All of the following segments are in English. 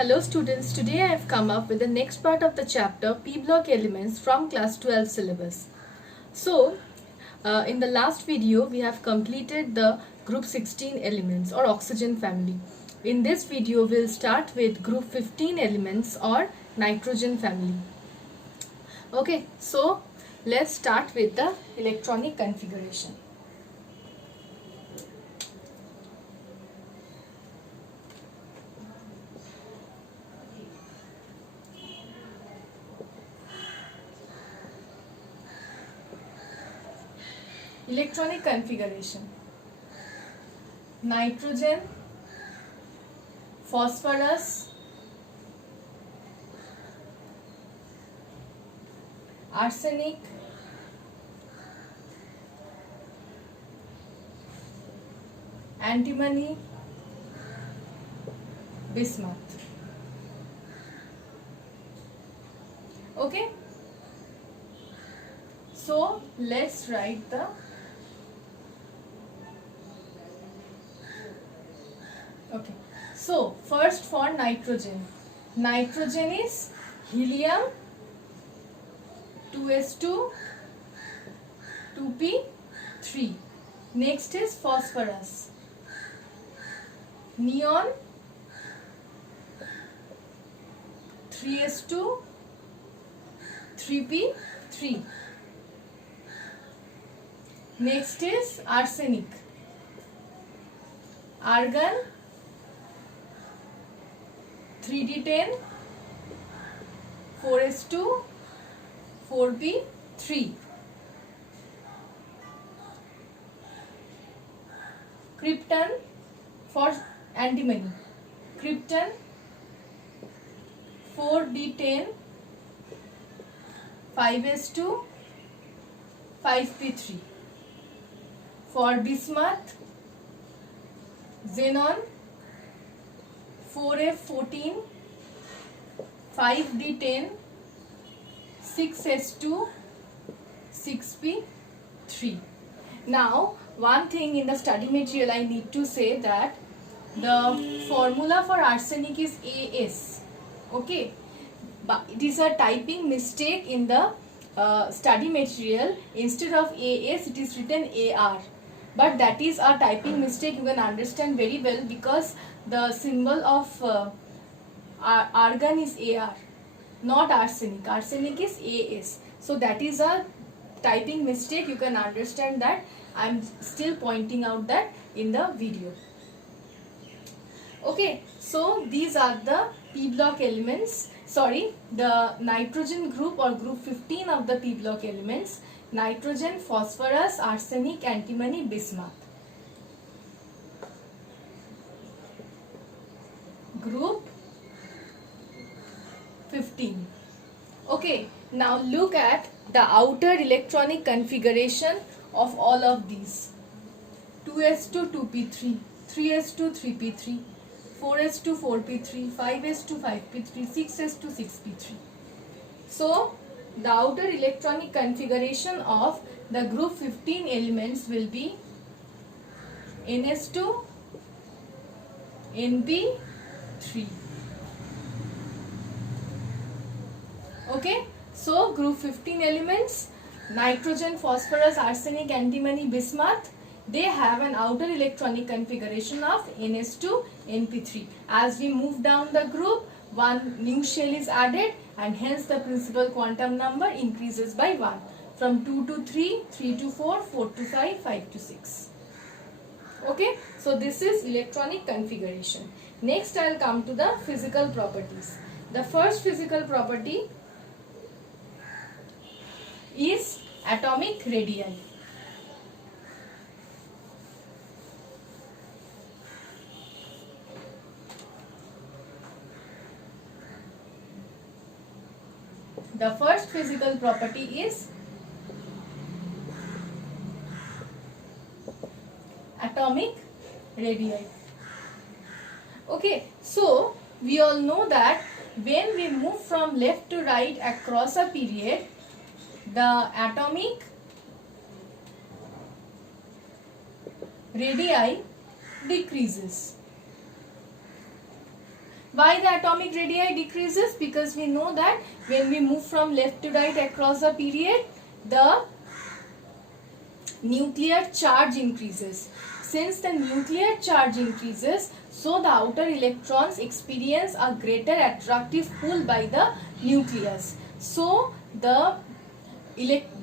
Hello students, today I have come up with the next part of the chapter P block elements from class 12 syllabus. So, in the last video we have completed the group 16 elements or oxygen family. In this video we will start with group 15 elements or nitrogen family. Okay, so let's start with the electronic configuration. Electronic configuration: nitrogen, phosphorus, arsenic, antimony, bismuth. Okay, so let's write the okay. So first for nitrogen. Nitrogen is helium 2s2 2p3. Next is phosphorus. Neon 3s2 3p3. Next is arsenic. Argon 3d10 4s2 4p3. Krypton for antimony. Krypton 4d10 5s2 5p3. For bismuth, xenon 4f14 5d10 6s2 6p3. Now one thing in the study material I need to say that the formula for arsenic is AS. Okay, but it is a typing mistake in the study material. Instead of AS it is written AR, but that is a typing mistake. You can understand very well because the symbol of argon is AR, not arsenic. Arsenic is AS. So that is a typing mistake. You can understand that. I am still pointing out that in the video. Okay, so these are the P block elements. Sorry, the nitrogen group or group 15 of the P block elements: nitrogen, phosphorus, arsenic, antimony, bismuth. Group 15. Okay, now look at the outer electronic configuration of all of these: 2s2 2p3, 3s2 3p3, 4s2 4p3, 5s2 5p3, 6s2 6p3. So the outer electronic configuration of the group 15 elements will be ns2 np3. Okay, so group 15 elements: nitrogen, phosphorus, arsenic, antimony, bismuth, they have an outer electronic configuration of ns2 np3. As we move down the group, one new shell is added and hence the principal quantum number increases by 1 from 2 to 3, 3 to 4, 4 to 5, 5 to 6. Okay, so this is electronic configuration. Next I will come to the physical properties. The first physical property is atomic radii. The first physical property is atomic radii. Okay, so we all know that when we move from left to right across a period, the atomic radii decreases. Why the atomic radii decreases? Because we know that when we move from left to right across the period, the nuclear charge increases. Since the nuclear charge increases, so the outer electrons experience a greater attractive pull by the nucleus. So the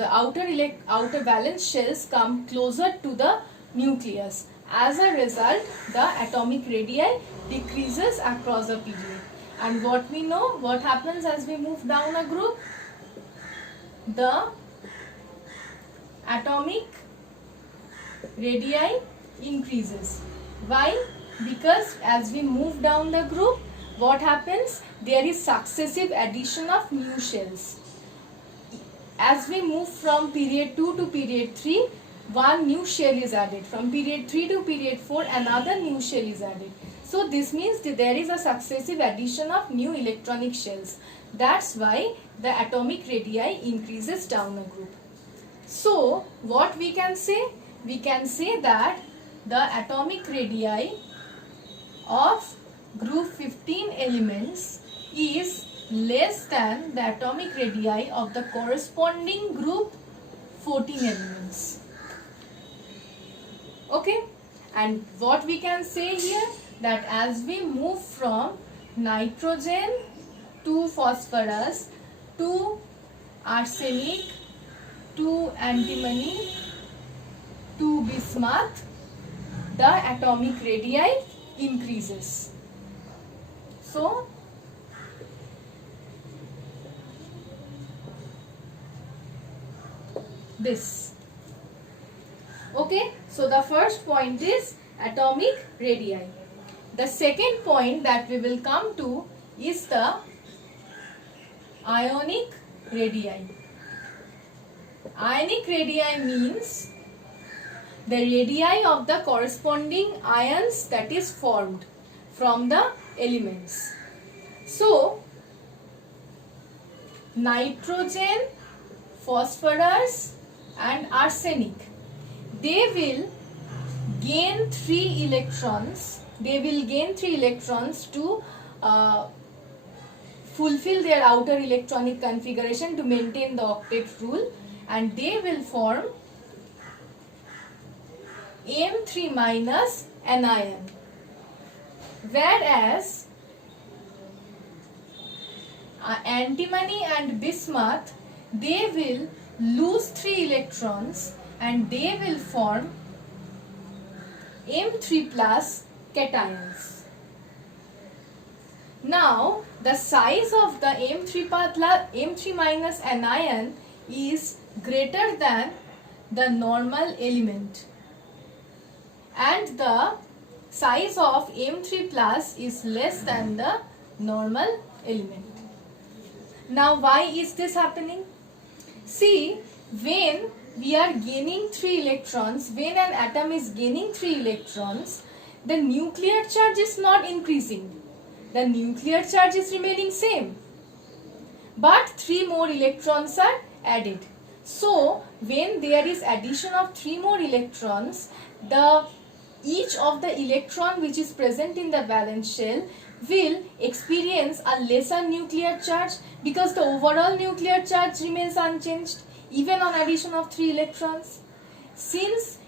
outer valence shells come closer to the nucleus. As a result, the atomic radii decreases across the period. And what we know, what happens as we move down a group? The atomic radii increases. Why? Because as we move down the group, what happens? There is successive addition of new shells. As we move from period 2 to period 3, one new shell is added. From period 3 to period 4, another new shell is added. So this means that there is a successive addition of new electronic shells. That's why the atomic radii increases down a group. So what we can say? We can say that the atomic radii of group 15 elements is less than the atomic radii of the corresponding group 14 elements. Okay, and what we can say here, that as we move from nitrogen to phosphorus to arsenic to antimony to bismuth, the atomic radii increases. So this. Okay, so the first point is atomic radii. The second point that we will come to is the ionic radii. Ionic radii means the radii of the corresponding ions that is formed from the elements. So nitrogen, phosphorus and arsenic, they will gain 3 electrons. They will gain 3 electrons to fulfill their outer electronic configuration to maintain the octet rule, and they will form M3 minus anion. Whereas antimony and bismuth, they will lose 3 electrons and they will form M3 plus cations. Now the size of the M3 minus anion is greater than the normal element, and the size of M3 plus is less than the normal element. Now why is this happening? See, when we are gaining 3 electrons, when an atom is gaining 3 electrons, the nuclear charge is not increasing. The nuclear charge is remaining same. But 3 more electrons are added. So, when there is addition of 3 more electrons, each of the electron which is present in the valence shell will experience a lesser nuclear charge, because the overall nuclear charge remains unchanged even on addition of 3 electrons. Since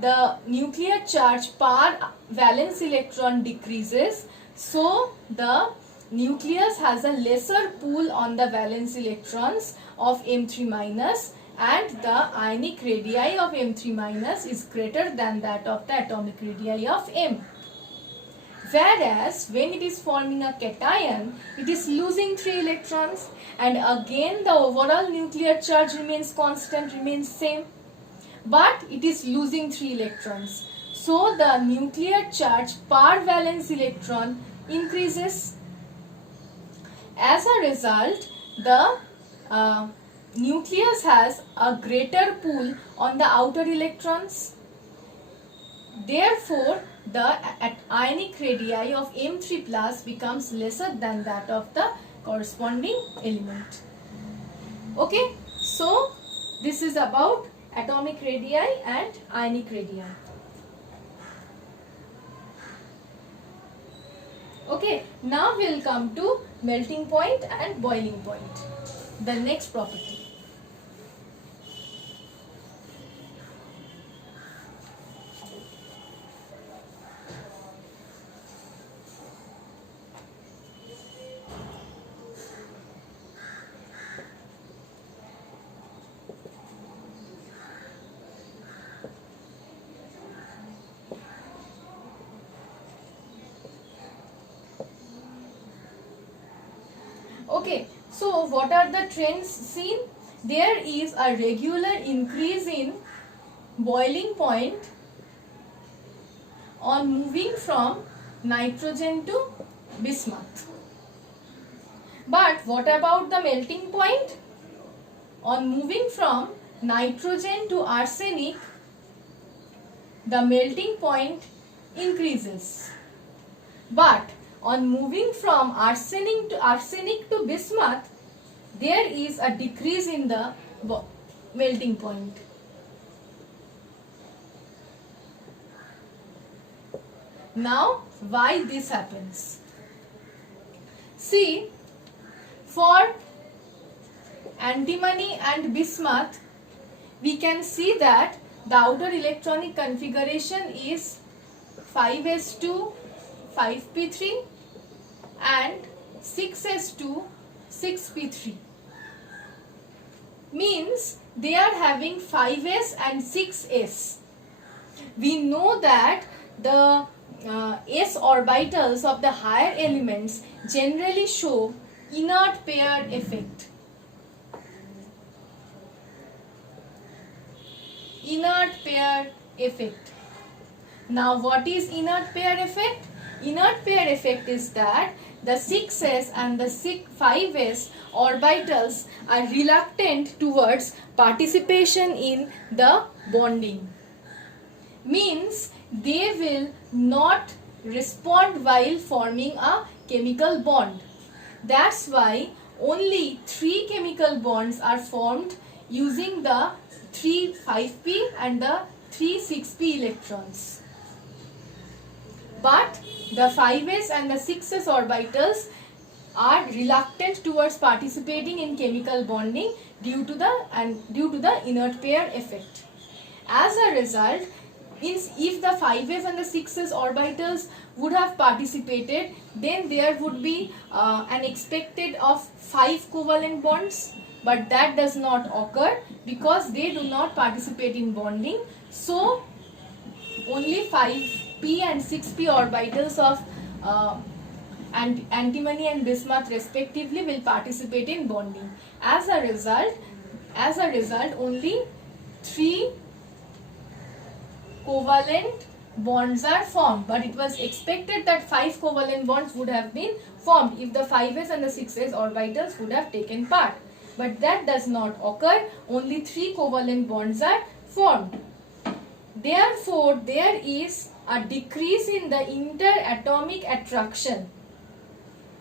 the nuclear charge per valence electron decreases, so the nucleus has a lesser pull on the valence electrons of M3 minus, and the ionic radii of M3 minus is greater than that of the atomic radii of M. Whereas when it is forming a cation, it is losing 3 electrons, and again the overall nuclear charge remains constant, remains same, but it is losing 3 electrons. So the nuclear charge per valence electron increases. As a result, the nucleus has a greater pull on the outer electrons. Therefore, the ionic radii of M3 plus becomes lesser than that of the corresponding element. Okay, so this is about atomic radii and ionic radii. Okay, now we'll come to melting point and boiling point, the next property. Okay, so what are the trends seen? There is a regular increase in boiling point on moving from nitrogen to bismuth. But what about the melting point? On moving from nitrogen to arsenic, the melting point increases. But on moving from arsenic to bismuth, there is a decrease in the melting point. Now, why this happens? See, for antimony and bismuth, we can see that the outer electronic configuration is 5s2, 5p3 and 6s2, 6p3. Means they are having 5s and 6s. We know that the s orbitals of the higher elements generally show inert pair effect. Inert pair effect. Now what is inert pair effect? Inert pair effect is that the 6s and the 5s orbitals are reluctant towards participation in the bonding. Means they will not respond while forming a chemical bond. That's why only 3 chemical bonds are formed using the 3 5p and the 3 6p electrons. But the 5s and the 6s orbitals are reluctant towards participating in chemical bonding due to the inert pair effect. As a result, if the 5s and the 6s orbitals would have participated, then there would be an expected of 5 covalent bonds, but that does not occur because they do not participate in bonding. So only 5p and 6p orbitals of antimony and bismuth respectively will participate in bonding. As a result, only 3 covalent bonds are formed, but it was expected that 5 covalent bonds would have been formed if the 5s and the 6s orbitals would have taken part. But that does not occur, only 3 covalent bonds are formed. Therefore, there is a decrease in the interatomic attraction.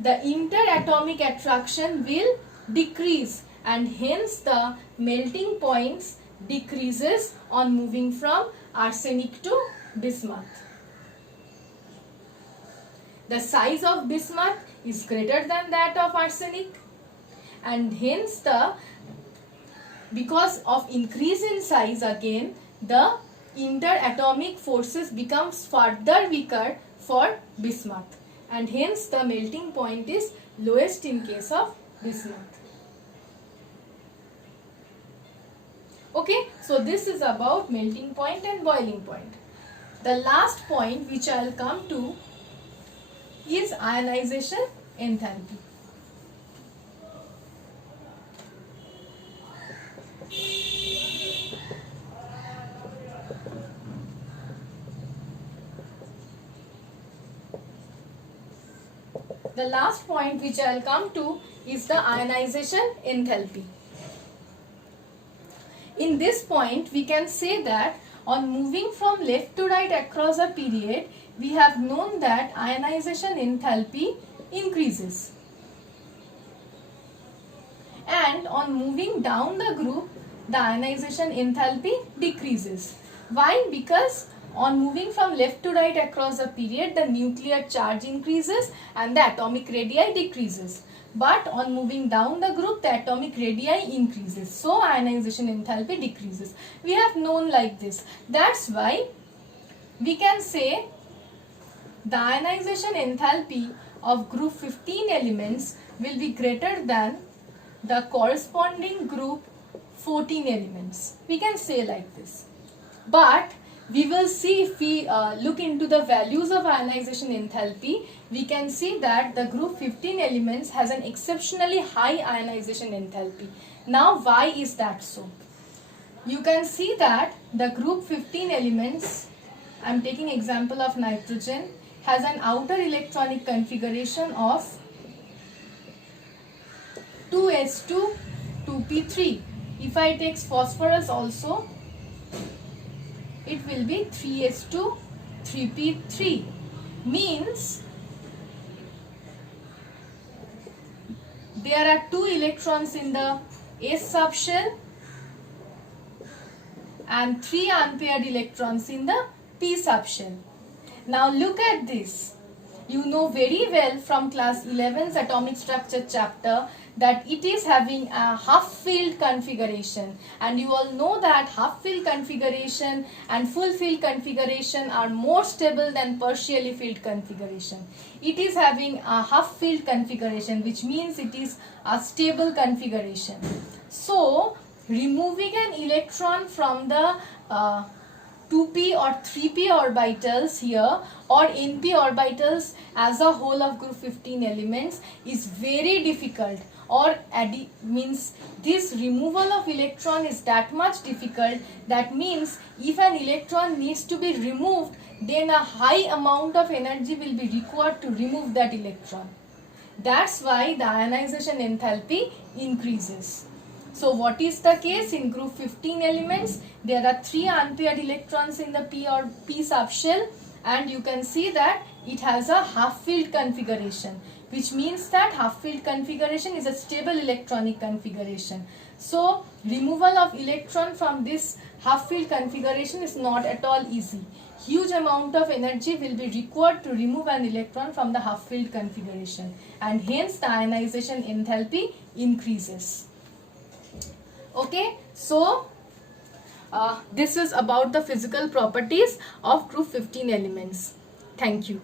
The interatomic attraction will decrease and hence the melting points decreases on moving from arsenic to bismuth. The size of bismuth is greater than that of arsenic, and hence because of increase in size again, the interatomic forces becomes further weaker for bismuth, and hence the melting point is lowest in case of bismuth. Okay, so this is about melting point and boiling point. The last point which I will come to is ionization enthalpy. The last point which I will come to is the ionization enthalpy. In this point, we can say that on moving from left to right across a period, we have known that ionization enthalpy increases. And on moving down the group, the ionization enthalpy decreases. Why? Because On moving from left to right across the period, the nuclear charge increases and the atomic radii decreases. But on moving down the group, the atomic radii increases. So ionization enthalpy decreases. We have known like this. That's why we can say the ionization enthalpy of group 15 elements will be greater than the corresponding group 14 elements. We can say like this. But we will see, if we look into the values of ionization enthalpy, we can see that the group 15 elements has an exceptionally high ionization enthalpy. Now why is that so? You can see that the group 15 elements, I am taking example of nitrogen, has an outer electronic configuration of 2s2, 2p3. If I take phosphorus also, it will be 3s2, 3p3. Means there are 2 electrons in the s subshell and 3 unpaired electrons in the p subshell. Now look at this. You know very well from class 11's atomic structure chapter that it is having a half filled configuration, and you all know that half filled configuration and full filled configuration are more stable than partially filled configuration. It is having a half filled configuration, which means it is a stable configuration. So removing an electron from the 2p or 3p orbitals here or np orbitals as a whole of group 15 elements is very difficult, or means this removal of electron is that much difficult. That means if an electron needs to be removed, then a high amount of energy will be required to remove that electron. That's why the ionization enthalpy increases. So what is the case in group 15 elements? There are 3 unpaired electrons in the p or p subshell, and you can see that it has a half filled configuration, which means that half filled configuration is a stable electronic configuration. So removal of electron from this half filled configuration is not at all easy. Huge amount of energy will be required to remove an electron from the half filled configuration, and hence the ionization enthalpy increases. Okay, so this is about the physical properties of group 15 elements. Thank you.